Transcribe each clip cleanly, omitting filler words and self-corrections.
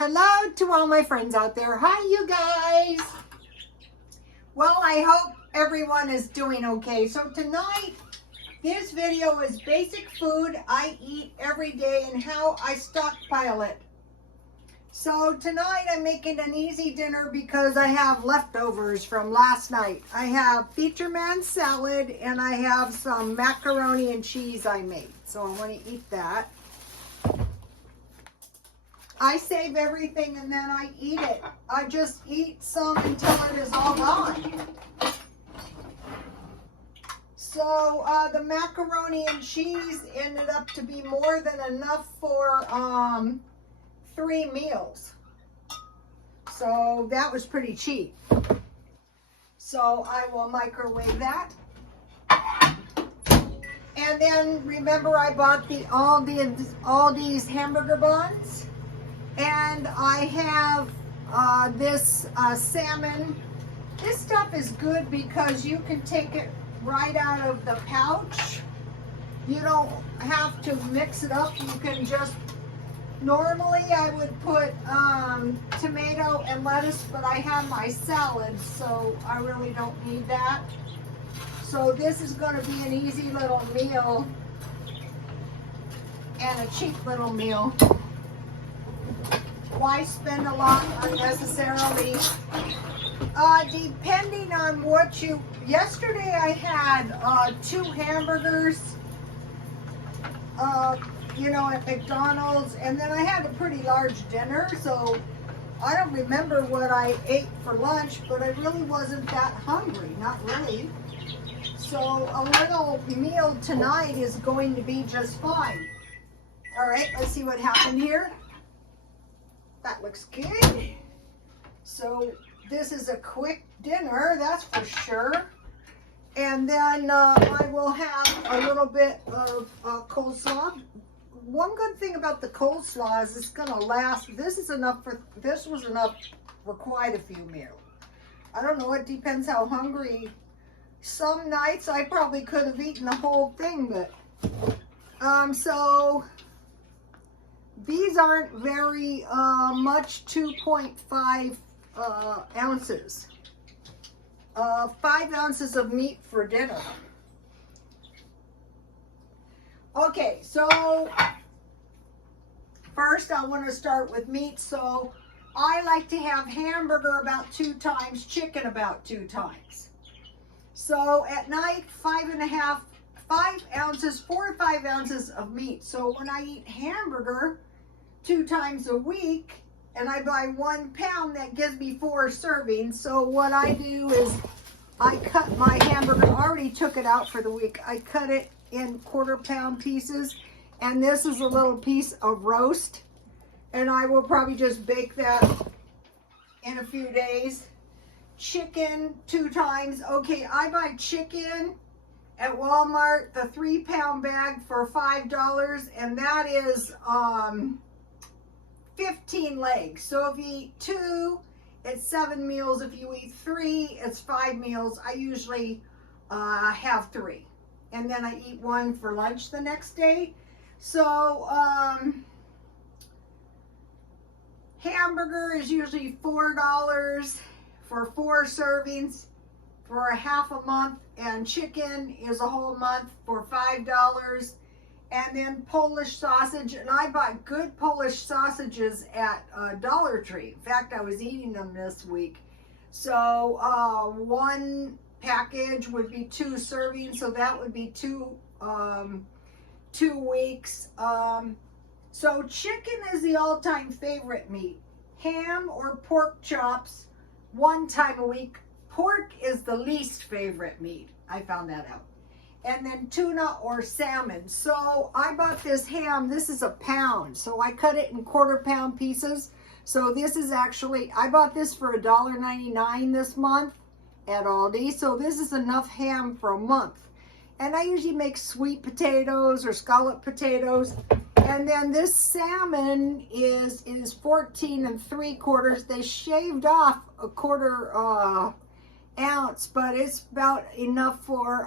Hello to all my friends out there. Hi, you guys. Well, I hope everyone is doing okay. So tonight, this video is basic food I eat every day and how I stockpile it. So tonight I'm making an easy dinner because I have leftovers from last night. I have feature man salad and I have some macaroni and cheese I made. So I want to eat that. I save everything and then I eat it. I just eat some until it is all gone. So the macaroni and cheese ended up to be more than enough for 3 meals. So that was pretty cheap. So I will microwave that. And then remember I bought the Aldi's hamburger buns. And I have this salmon. This stuff is good because you can take it right out of the pouch. You don't have to mix it up. You can just, normally I would put tomato and lettuce, but I have my salad, so I really don't need that. So this is going to be an easy little meal and a cheap little meal. Why spend a lot unnecessarily? Depending on what you... Yesterday I had 2 hamburgers, at McDonald's, and then I had a pretty large dinner, so I don't remember what I ate for lunch, but I really wasn't that hungry, not really. So a little meal tonight is going to be just fine. All right, let's see what happened here. That looks good. So this is a quick dinner, that's for sure. And then I will have a little bit of coleslaw. One good thing about the coleslaw is it's gonna last. This was enough for quite a few meals. I don't know, it depends how hungry. Some nights I probably could have eaten the whole thing, but so these aren't very much, 2.5 ounces. 5 ounces of meat for dinner. Okay, so first I want to start with meat. So I like to have hamburger about 2 times, chicken about 2 times. So at night, 4 to 5 ounces of meat. So when I eat hamburger 2 times a week, and I buy 1 pound, that gives me 4 servings. So what I do is I cut my hamburger, I already took it out for the week. I cut it in 1/4 pound pieces, and this is a little piece of roast, and I will probably just bake that in a few days. Chicken 2 times. Okay, I buy chicken at Walmart, the 3 pound bag for $5, and that is 15 legs. So if you eat 2, it's 7 meals. If you eat 3, it's 5 meals. I usually have 3. And then I eat 1 for lunch the next day. So hamburger is usually $4 for 4 servings for a half a month. And chicken is a whole month for $5. And then Polish sausage, and I buy good Polish sausages at Dollar Tree. In fact, I was eating them this week. So 1 package would be 2 servings, so that would be 2 weeks. So chicken is the all-time favorite meat. Ham or pork chops 1 time a week. Pork is the least favorite meat. I found that out. And then tuna or salmon. So I bought this ham. This is a pound. So I cut it in 1/4 pound pieces. So this is actually, I bought this for $1.99 this month at Aldi. So this is enough ham for a month. And I usually make sweet potatoes or scallop potatoes. And then this salmon is 14 3/4. They shaved off a 1/4 ounce, but it's about enough for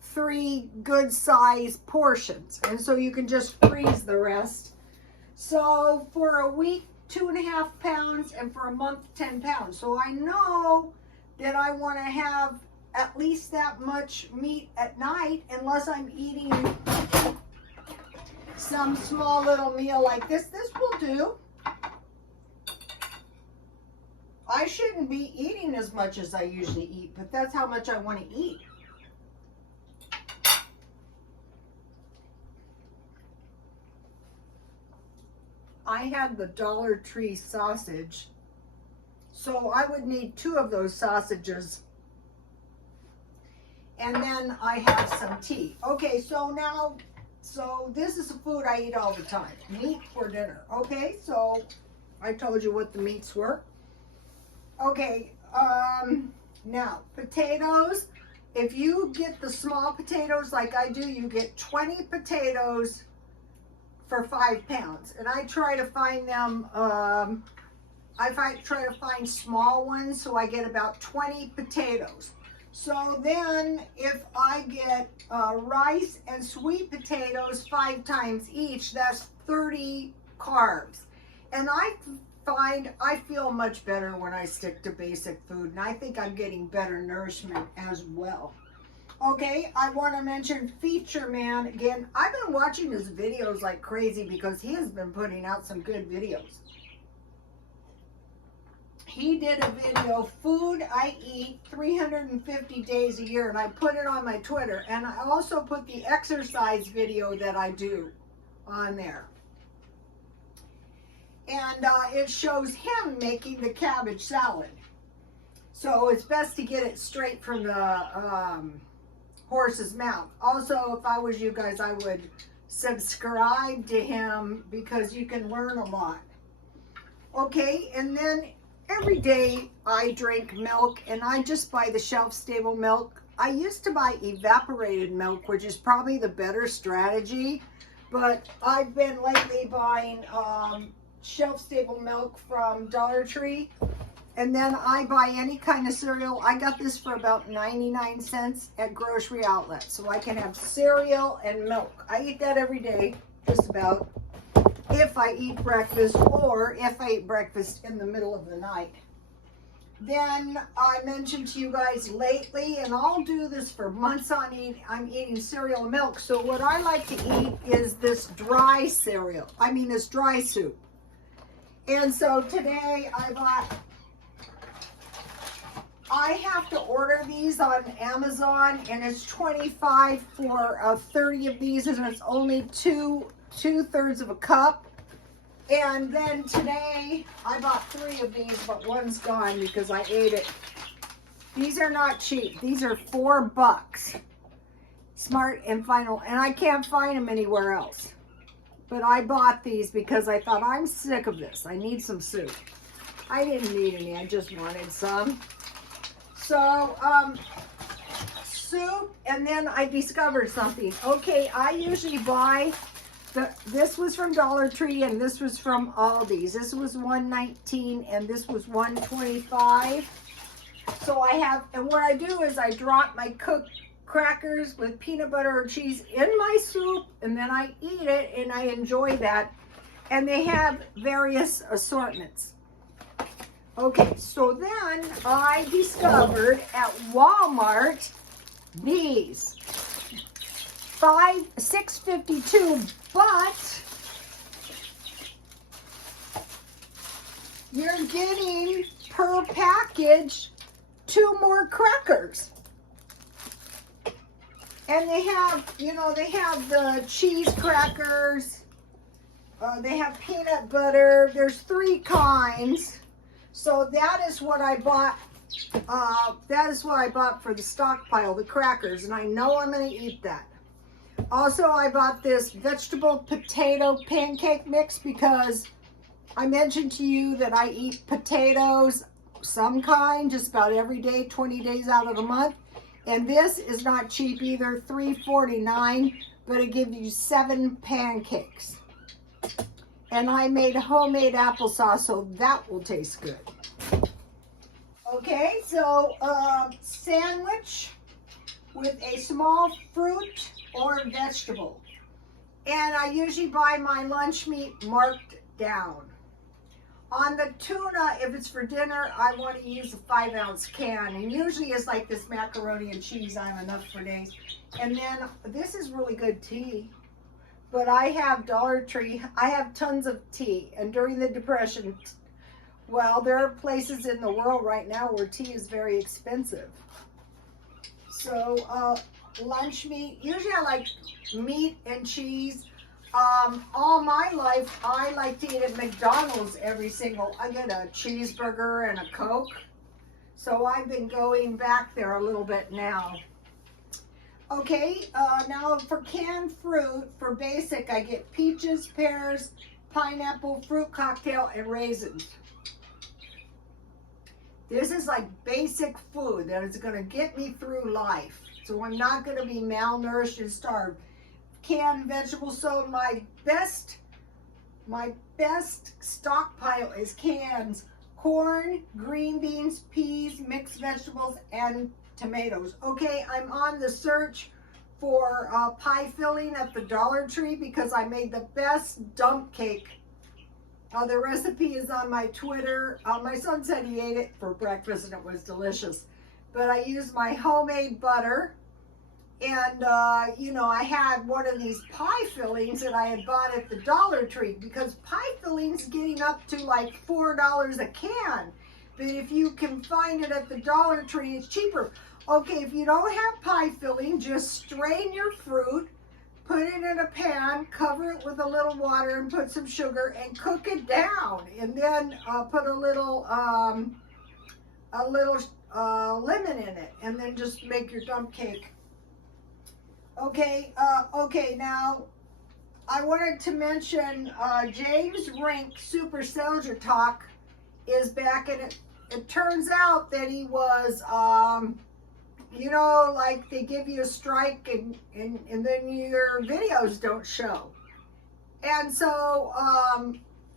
3 good size portions, and so you can just freeze the rest. So for a week, 2.5 pounds, and for a month, 10 pounds. So I know that I want to have at least that much meat at night, unless I'm eating some small little meal like this. This will do. I shouldn't be eating as much as I usually eat, but that's how much I want to eat. I had the Dollar Tree sausage, so I would need 2 of those sausages. And then I have some tea. Okay, so this is the food I eat all the time. Meat for dinner. Okay, so I told you what the meats were. Okay, now potatoes. If you get the small potatoes like I do, you get 20 potatoes for 5 pounds. And I try to find them, try to find small ones, so I get about 20 potatoes. So then if I get rice and sweet potatoes 5 times each, that's 30 carbs. And I find I feel much better when I stick to basic food, and I think I'm getting better nourishment as well. Okay, I want to mention Feature Man again. I've been watching his videos like crazy because he has been putting out some good videos. He did a video, Food I Eat 350 Days a Year, and I put it on my Twitter. And I also put the exercise video that I do on there. And it shows him making the cabbage salad. So it's best to get it straight from the horse's mouth. Also, if I was you guys, I would subscribe to him because you can learn a lot. Okay, and then every day I drink milk, and I just buy the shelf-stable milk. I used to buy evaporated milk, which is probably the better strategy, but I've been lately buying shelf-stable milk from Dollar Tree, and then I buy any kind of cereal. I got this for about 99 cents at grocery outlets, so I can have cereal and milk. I eat that every day, just about, if I eat breakfast, or if I eat breakfast in the middle of the night. Then I mentioned to you guys lately, and I'll do this for months on end, I'm eating cereal and milk. So what I like to eat is this dry cereal, this dry soup. And so today I have to order these on Amazon, and it's $25 for 30 of these, and it's only 2/3 of a cup. And then today I bought 3 of these, but one's gone because I ate it. These are not cheap. These are $4. Smart and Final, and I can't find them anywhere else. But I bought these because I thought, I'm sick of this. I need some soup. I didn't need any, I just wanted some. So, soup, and then I discovered something. Okay, I usually buy, this was from Dollar Tree, and this was from Aldi's. This was $1.19, and this was $1.25. So I have, and what I do is I drop my cooked crackers with peanut butter or cheese in my soup, and then I eat it, and I enjoy that. And they have various assortments. Okay, so then I discovered at Walmart these $6.52, but you're getting per package 2 more crackers. And they have, they have the cheese crackers, they have peanut butter, there's 3 kinds. So that is what I bought, for the Stockpile, the crackers, and I know I'm gonna eat that. Also, I bought this vegetable potato pancake mix because I mentioned to you that I eat potatoes, some kind, just about every day, 20 days out of the month. And this is not cheap either, $3.49, but it gives you 7 pancakes. And I made homemade applesauce, so that will taste good. Okay, so sandwich with a small fruit or vegetable. And I usually buy my lunch meat marked down. On the tuna, if it's for dinner, I want to use a 5-ounce can. And usually it's like this macaroni and cheese. I have enough for days. And then this is really good tea. But I have Dollar Tree. I have tons of tea. And during the Depression, well, there are places in the world right now where tea is very expensive. So lunch meat. Usually I like meat and cheese. All my life, I like to eat at McDonald's I get a cheeseburger and a Coke. So I've been going back there a little bit now. Okay, now for canned fruit, for basic, I get peaches, pears, pineapple, fruit cocktail, and raisins. This is like basic food that is going to get me through life. So I'm not going to be malnourished and starved. Canned vegetables. So my best stockpile is cans: corn, green beans, peas, mixed vegetables, and tomatoes. Okay, I'm on the search for pie filling at the Dollar Tree because I made the best dump cake. The recipe is on my Twitter. My son said he ate it for breakfast and it was delicious. But I used my homemade butter. And, you know, I had one of these pie fillings that I had bought at the Dollar Tree because pie fillings getting up to like $4 a can. But if you can find it at the Dollar Tree, it's cheaper. Okay, if you don't have pie filling, just strain your fruit, put it in a pan, cover it with a little water and put some sugar and cook it down. And then put a little lemon in it and then just make your dump cake. Okay, now I wanted to mention James Rink Super Soldier Talk is back, and it turns out that he was, you know, like they give you a strike and then your videos don't show. And so,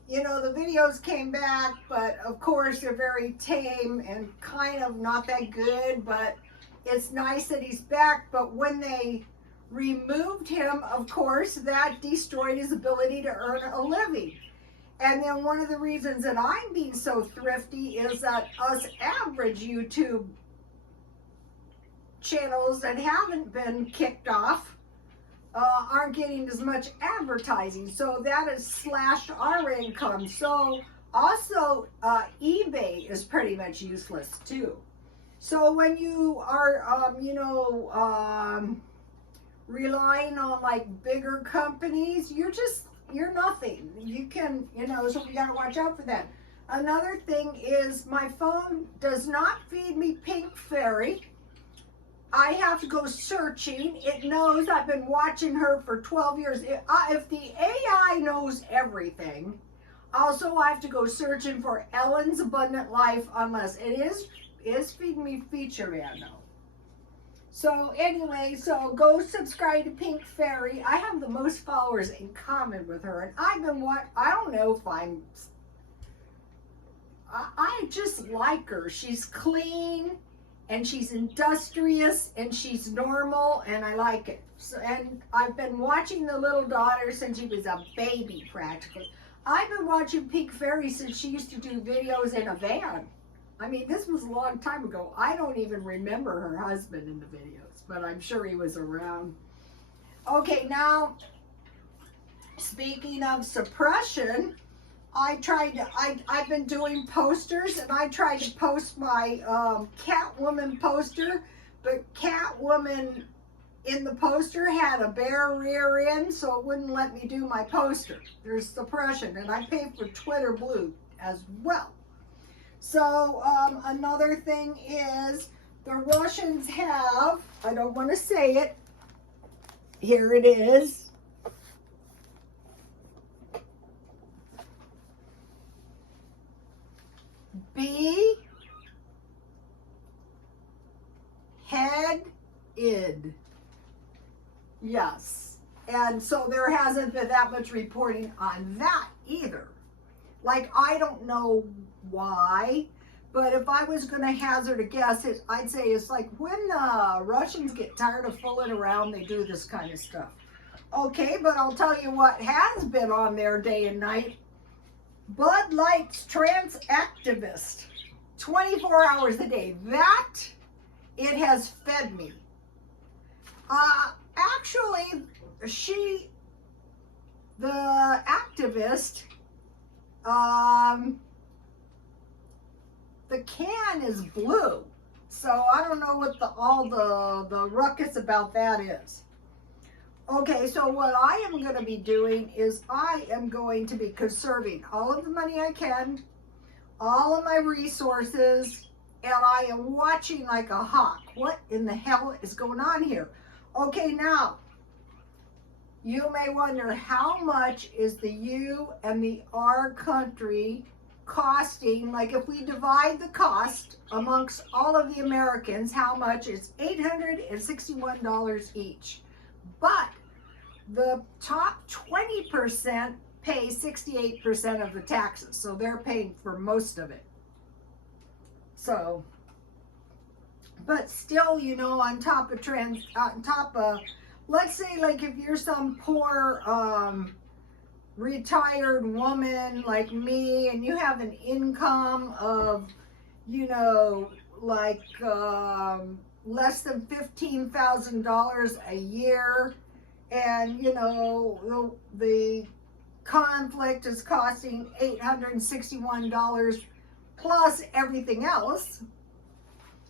you know, the videos came back, but of course they're very tame and kind of not that good, but it's nice that he's back. But when they removed him, of course, that destroyed his ability to earn a living. And then one of the reasons that I'm being so thrifty is that us average YouTube channels that haven't been kicked off aren't getting as much advertising. So that has slashed our income. So also eBay is pretty much useless too. So when you are, you know, relying on like bigger companies, you're nothing. You can, you know, so we gotta watch out for that. Another thing is my phone does not feed me Pink Fairy. I have to go searching. It knows I've been watching her for 12 years. If the AI knows everything, also I have to go searching for Ellen's Abundant Life unless it is feeding me Feature Man though. So anyway, so go subscribe to Pink Fairy. I have the most followers in common with her, and I've been I don't know if I just like her. She's clean, and she's industrious, and she's normal, and I like it. So, and I've been watching the little daughter since she was a baby practically. I've been watching Pink Fairy since she used to do videos in a van. I mean, this was a long time ago. I don't even remember her husband in the videos, but I'm sure he was around. Okay, now, speaking of suppression, I've been doing posters, and I tried to post my Catwoman poster, but Catwoman in the poster had a bare rear end, so it wouldn't let me do my poster. There's suppression, and I pay for Twitter Blue as well. So another thing is the Russians have, I don't want to say it, here it is. Beheaded. Yes. And so there hasn't been that much reporting on that either. Like, I don't know why, but if I was going to hazard a guess, I'd say it's like when the Russians get tired of fooling around, they do this kind of stuff. Okay, but I'll tell you what has been on there day and night. Bud Light's trans activist, 24 hours a day. That, it has fed me. Actually, the activist, the can is blue. So I don't know what all the ruckus about that is. Okay, so what I am going to be doing is I am going to be conserving all of the money I can, all of my resources, and I am watching like a hawk. What in the hell is going on here? Okay, now, you may wonder how much is the U and the R country costing. Like if we divide the cost amongst all of the Americans, how much is $861 each. But the top 20% pay 68% of the taxes, so they're paying for most of it. So, but still, you know, on top of let's say like if you're some poor retired woman like me and you have an income of, you know, like less than $15,000 a year, and you know the conflict is costing $861 plus everything else.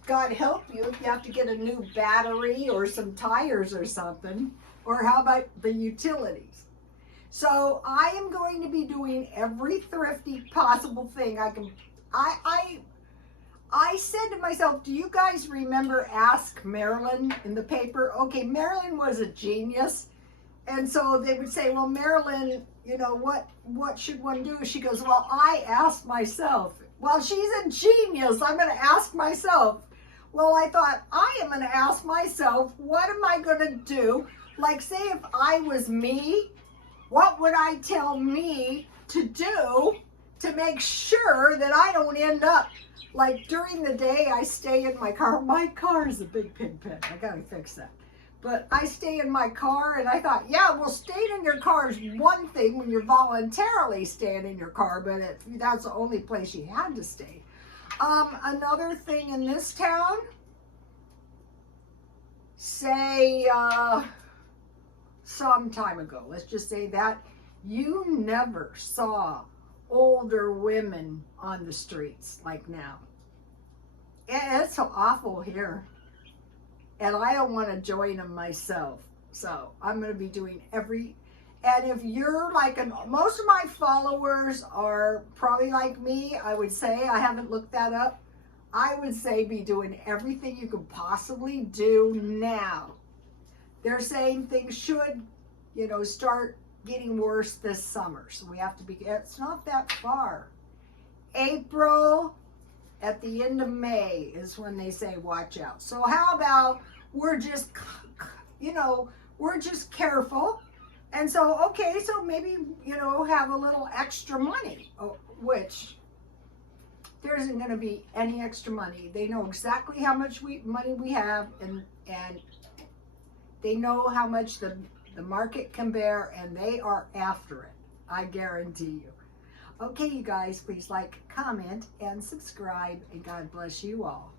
God help you if you have to get a new battery or some tires or something, or how about the utilities? So I am going to be doing every thrifty possible thing I can. I said to myself, do you guys remember Ask Marilyn in the paper? Okay, Marilyn was a genius. And so they would say, well, Marilyn, you know, what should one do? She goes, well, I asked myself. Well, she's a genius. I'm going to ask myself. Well, I thought, I am going to ask myself, what am I going to do? Like, say if I was me, what would I tell me to do to make sure that I don't end up, like during the day, I stay in my car. My car is a big pig pen. I got to fix that. But I stay in my car, and I thought, yeah, well, staying in your car is one thing when you're voluntarily staying in your car, but that's the only place you had to stay. Another thing in this town, say some time ago, let's just say that, you never saw older women on the streets like now. It's so awful here. And I don't want to join them myself. So I'm going to be doing and if you're like, most of my followers are probably like me, I would say, I haven't looked that up. I would say be doing everything you could possibly do now. They're saying things should, you know, start getting worse this summer. So we have to it's not that far. April, at the end of May is when they say watch out. So how about we're just, you know, we're just careful. And so, okay, so maybe, you know, have a little extra money, which there isn't going to be any extra money. They know exactly how much money we have, and they know how much the market can bear, and they are after it. I guarantee you. Okay, you guys, please like, comment, and subscribe, and God bless you all.